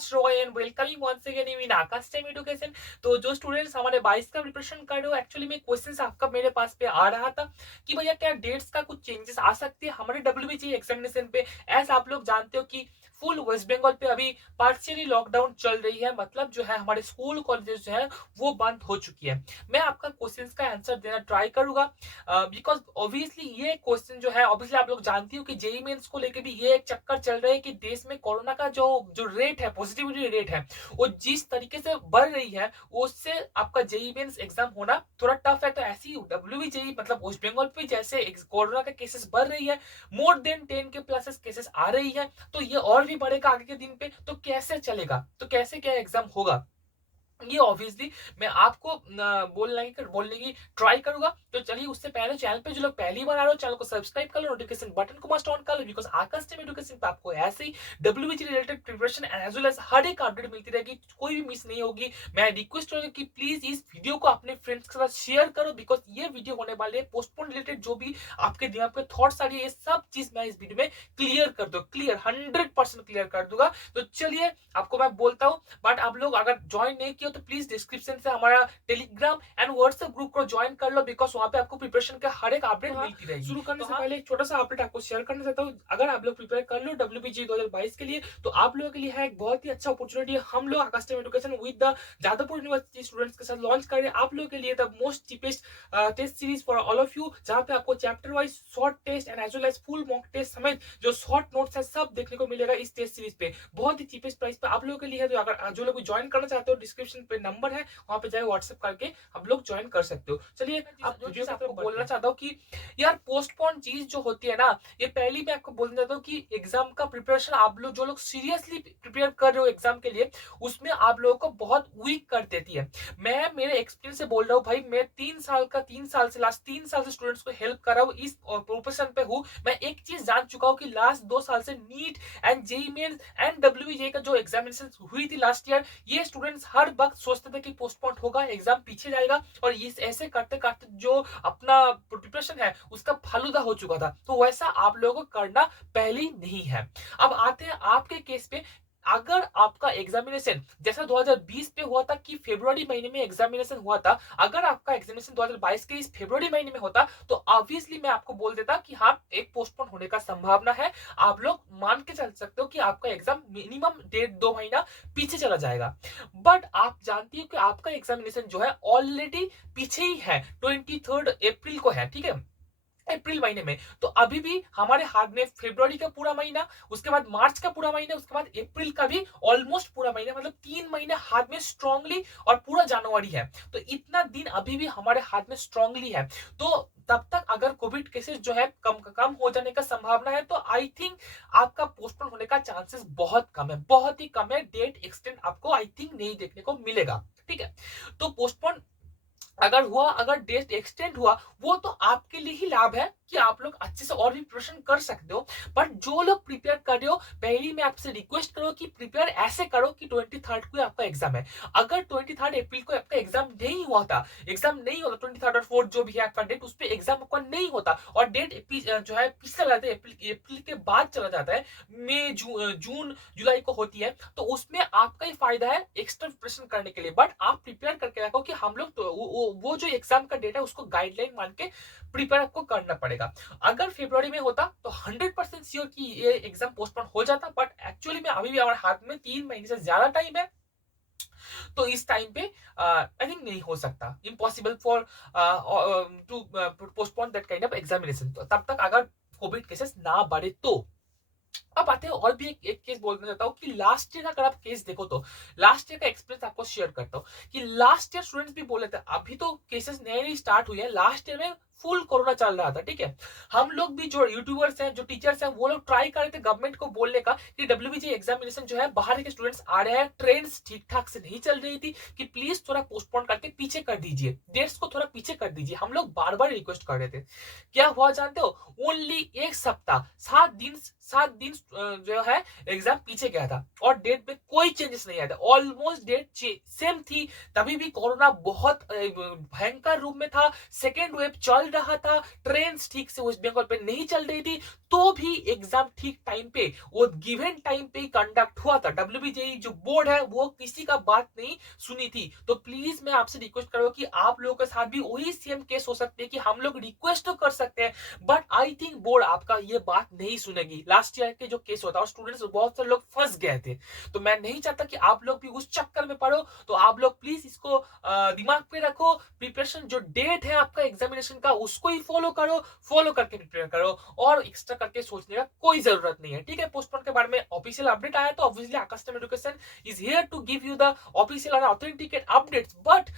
Akash Roy and welcoming once again in Aakash time education. तो जो students हमारे 22 का प्रिपरेशन कर रहे हो, एक्चुअली में क्वेश्चंस आपका मेरे पास पे आ रहा था कि भैया क्या डेट्स का कुछ चेंजेस आ सकती है हमारे डब्ल्यूबीजी एग्जामिनेशन पे। ऐसा आप लोग जानते हो कि फुल वेस्ट बंगाल पे अभी पार्शियली लॉकडाउन चल रही है, मतलब जो है हमारे स्कूल कॉलेजेस जो है वो बंद हो चुकी है। मैं आपका क्वेश्चंस का आंसर देना ट्राई करूंगा बिकॉज ऑब्वियसली ये क्वेश्चन जो है, ऑब्वियसली आप लोग जानती हो कि जेई मेंस को लेके भी ये एक चक्कर चल रहा है कि देश में कोरोना का जो जो रेट है, पॉजिटिविटी रेट है, वो जिस तरीके से बढ़ रही है उससे आपका जेई मेंस एग्जाम होना थोड़ा टफ है। तो ऐसी डब्ल्यू जेई मतलब वेस्ट बंगाल पे जैसे कोरोना का केसेस बढ़ रही है, मोर देन 10 के प्लस केसेस आ रही है, तो ये और भी बढ़ेगा आगे के दिन पे। तो कैसे चलेगा, तो कैसे क्या एग्जाम होगा, ये ऑब्वियसली मैं आपको बोलने की ट्राई करूंगा। तो चलिए उससे पहले चैनल पे जो लोग पहली बार आ रहे हो चैनल को सब्सक्राइब कर लो, नोटिफिकेशन बटन को मस्ट ऑन कर लो, बिकॉज आकाश टीम एजुकेशन पे आपको ऐसे ही WBJEE related preparation as well as हर एक अपडेट मिलती रहेगी, कोई भी मिस नहीं होगी। मैं रिक्वेस्ट करूंगा कि प्लीज इस वीडियो को अपने फ्रेंड्स के साथ शेयर करो, बिकॉज ये वीडियो होने वाले है पोस्टपोन रिलेटेड जो भी आपके दिमाग पे थॉट्स आ रही है, ये सब चीज मैं इस वीडियो में क्लियर कर दो, क्लियर 100% क्लियर कर दूंगा। तो चलिए आपको मैं बोलता हूँ, बट आप लोग अगर ज्वाइन नहीं किया तो प्लीज डिस्क्रिप्शन से हमारा टेलीग्राम एंड व्हाट्सएप ग्रुप को ज्वाइन कर लो, बिकॉज वहां पे आपको प्रिपरेशन का हर एक अपडेट मिलती रहेगी। शुरू करने से पहले एक छोटा सा अपडेट आपको शेयर करना चाहता हूँ। अगर आप लोग प्रिपेयर कर लो डब्ल्यूबीजी 2022 के लिए, तो आप लोगों के लिए है एक बहुत ही अच्छा अपॉर्चुनिटी है। हम लोग Aakash time education with the Jadavpur university students के साथ लॉन्च कर रहे हैं आप लोगों के लिए the most cheapest test series for all of you, जहां पे आपको chapter wise short test and as well as full mock test समेत जो शॉर्ट नोट्स है सब देखने को मिलेगा इस टेस्ट सीरीज पे, बहुत ही चीपेस्ट प्राइस पे आप लोगों के लिए है। तो अगर जो लोग ज्वाइन करना चाहते हो, डिस्क्रिप्शन पे नंबर है, वहां पे जाए व्हाट्सएप करके आप लोग ज्वाइन कर सकते हो। चलिए आप जो चीज आपको बोलना चाहता हूँ कि यार पोस्टपोन चीज जो होती है ना, ये पहली मैं आपको बोलना चाहता हूँ कि एग्जाम का प्रिपरेशन आप लोग जो लोग सीरियसली प्रिपेयर कर रहे हो एग्जाम के लिए, उसमें आप लोगों को बहुत वीक कर देती है। मैं मेरे एक्सपीरियंस से बोल रहा हूँ भाई, मैं 3 साल से लास्ट 3 साल से स्टूडेंट्स को हेल्प कर रहा हूँ, इस प्रोफेशन पे हूँ। मैं एक चीज जान चुका हूँ कि लास्ट 2 साल से NEET and JEE mains and WBJE का जो एग्जामिनेशन हुई थी लास्ट ईयर, ये स्टूडेंट्स हर वक्त सोचते थे कि पोस्टपोन होगा, एग्जाम पीछे जाएगा, और इस ऐसे करते करते जो अपना प्रिपरेशन है उसका फालूदा हो चुका था। तो वैसा आप लोगों को करना पहले ही नहीं है। अब आते हैं आपके केस पे। अगर आपका एग्जामिनेशन जैसा 2020 पे हुआ था कि फरवरी महीने में एग्जामिनेशन हुआ था, अगर आपका एग्जामिनेशन 2022 के इस फरवरी महीने में होता, तो ऑब्वियसली मैं आपको बोल देता कि हाँ एक पोस्टपोन होने का संभावना है। आप लोग मान के चल सकते हो कि आपका एग्जाम मिनिमम 1.5-2 महीना पीछे चला जाएगा। बट आप जानती हो कि आपका एग्जामिनेशन जो है ऑलरेडी पीछे ही है, 23 अप्रैल को है, ठीक है, अप्रैल महीने में। तो अभी भी हमारे हाथ में फरवरी का पूरा महीना, उसके बाद मार्च का पूरा महीना, उसके बाद अप्रैल का भी ऑलमोस्ट पूरा महीना, मतलब 3 महीने हाथ में स्ट्रांगली, और पूरा जनवरी है। तो इतना दिन अभी भी हमारे हाथ में स्ट्रांगली है। तो तब तक अगर कोविड केसेस जो है कम हो जाने का संभावना है, तो आई थिंक आपका पोस्टपोन होने का चांसेस बहुत कम है, बहुत ही कम है। डेट एक्सटेंड आपको आई थिंक नहीं देखने को मिलेगा, ठीक है। तो पोस्टपोन अगर हुआ, अगर डेट एक्सटेंड हुआ, वो तो आपके लिए ही लाभ है कि आप लोग अच्छे से और भी प्रिपरेशन कर सकते हो। बट जो लोग प्रिपेयर कर रहे हो, पहली मैं आपसे रिक्वेस्ट करो कि प्रिपेयर ऐसे करो कि 23 को आपका एग्जाम है। अगर 23 अप्रैल को आपका एग्जाम नहीं हुआ था, एग्जाम नहीं होता 23 और 4 जो भी है आपका डेट, उस पर एग्जाम आपका नहीं होता, और डेट जो है पीछे चला जाता है, अप्रैल के बाद चला जाता है, मई जून जुलाई को होती है, तो उसमें आपका ही फायदा है एक्स्ट्रा प्रिपरेशन करने के लिए। बट आप प्रिपेयर करके रखो कि हम लोग तो वो जो एग्जाम का डेट है उसको गाइडलाइन मान के प्रिपेयर आपको करना पड़ेगा। अगर फरवरी में होता तो 100% श्योर कि ये एग्जाम पोस्टपोन हो जाता, बट एक्चुअली में अभी भी हमारे हाथ में 3 महीने से ज्यादा टाइम है, तो इस टाइम पे आई थिंक नहीं हो सकता, impossible for to postpone that kind of examination. तो तब तक अगर कोविड केसेस ना बढ़े तो। अब आते हैं और भी एक केस बोलना चाहता हूँ कि लास्ट ईयर अगर आप केस देखो, तो लास्ट ईयर का एक्सपीरियंस आपको शेयर करता हूँ कि लास्ट ईयर स्टूडेंट्स भी बोल रहे थे, अभी तो केसेस नए नए स्टार्ट हुई है, लास्ट ईयर में फुल कोरोना चल रहा था, ठीक है। हम लोग भी जो यूट्यूबर्स हैं, जो टीचर्स हैं, वो लोग ट्राई कर रहे थे गवर्नमेंट को बोलने का कि डब्ल्यूबीजी एग्जामिनेशन जो है बाहर के स्टूडेंट्स आ रहे हैं, ट्रेंड्स ठीक ठाक से नहीं चल रही थी, कि प्लीज थोड़ा पोस्टपोन करके पीछे कर दीजिए, डेट्स को थोड़ा पीछे कर दीजिए। हम लोग बार बार रिक्वेस्ट कर रहे थे। क्या हुआ जानते हो, ओनली एक सप्ताह 7 दिन जो है एग्जाम पीछे गया था, और डेट में कोई चेंजेस नहीं आया था, ऑलमोस्ट डेट सेम थी। तभी भी कोरोना बहुत भयंकर रूप में था, सेकेंड वेव चल रहा था, ट्रेन ठीक से वेस्ट बंगाल पे नहीं चल रही थी, तो भी एग्जाम ठीक टाइम पे, वो गिवन टाइम पे कंडक्ट हुआ था। डब्ल्यूबीजेई जो बोर्ड है वो किसी का बात नहीं सुनी थी। तो प्लीज मैं आपसे रिक्वेस्ट करूंगा कि आप लोगों के साथ भी वही सेम केस हो सकते हैं कि हम लोग रिक्वेस्ट तो कर सकते हैं, बट आई थिंक बोर्ड आपका ये बात नहीं सुनेगी। लास्ट ईयर के जो केस होता है, स्टूडेंट्स बहुत सारे लोग फंस गए थे। तो मैं नहीं चाहता कि आप लोग भी उस चक्कर में पड़ो। तो आप लोग प्लीज इसको दिमाग पे रखो। प्रिपरेशन जो डेट है आपका एग्जामिनेशन का, उसको ही फॉलो करो, फॉलो करके प्रिपेयर करो, और एक्स्ट्रा करके सोचने का कोई जरूरत नहीं है। ठीक है, पोस्टपोन के बारे में ऑफिशियल अपडेट आया तो obviously Aakash time education is here to give you the official और ऑथेंटिकेट अपडेट्स, बट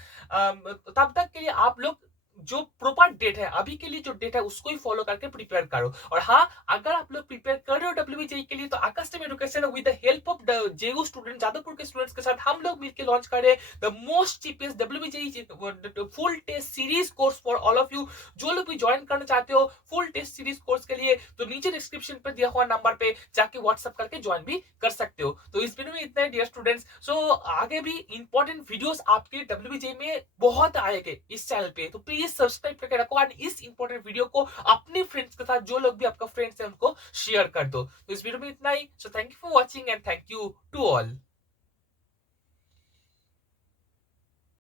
तब तक के लिए आप लोग जो प्रॉपर डेट है, अभी के लिए जो डेट है उसको ही फॉलो करके प्रिपेयर करो। और हाँ, अगर आप लोग प्रिपेयर कर रहे हो डब्ल्यूबीजेई के लिए, तो Aakash time education with the help of JU student, Jadavpur के स्टूडेंट्स के साथ हम लोग मिलकर लॉन्च कर रहे हैं the most cheapest WBJEE full test series course for all of you. जो लोग भी ज्वाइन करना चाहते हो फुल टेस्ट सीरीज कोर्स के लिए, तो नीचे डिस्क्रिप्शन पे दिया हुआ नंबर पे जाके व्हाट्सएप करके ज्वाइन भी कर सकते हो। तो इस वीडियो में इतना है डियर स्टूडेंट्स। सो आगे भी इंपॉर्टेंट वीडियोस आपके डब्ल्यूबीजेई में बहुत आएंगे इस चैनल पे, तो प्लीज सब्सक्राइब करके रखो और इस इंपॉर्टेंट वीडियो को अपने फ्रेंड्स के साथ, जो लोग भी आपका फ्रेंड्स हैं, उनको शेयर कर दो। तो इस वीडियो में इतना ही। So thank you for watching and thank you to all.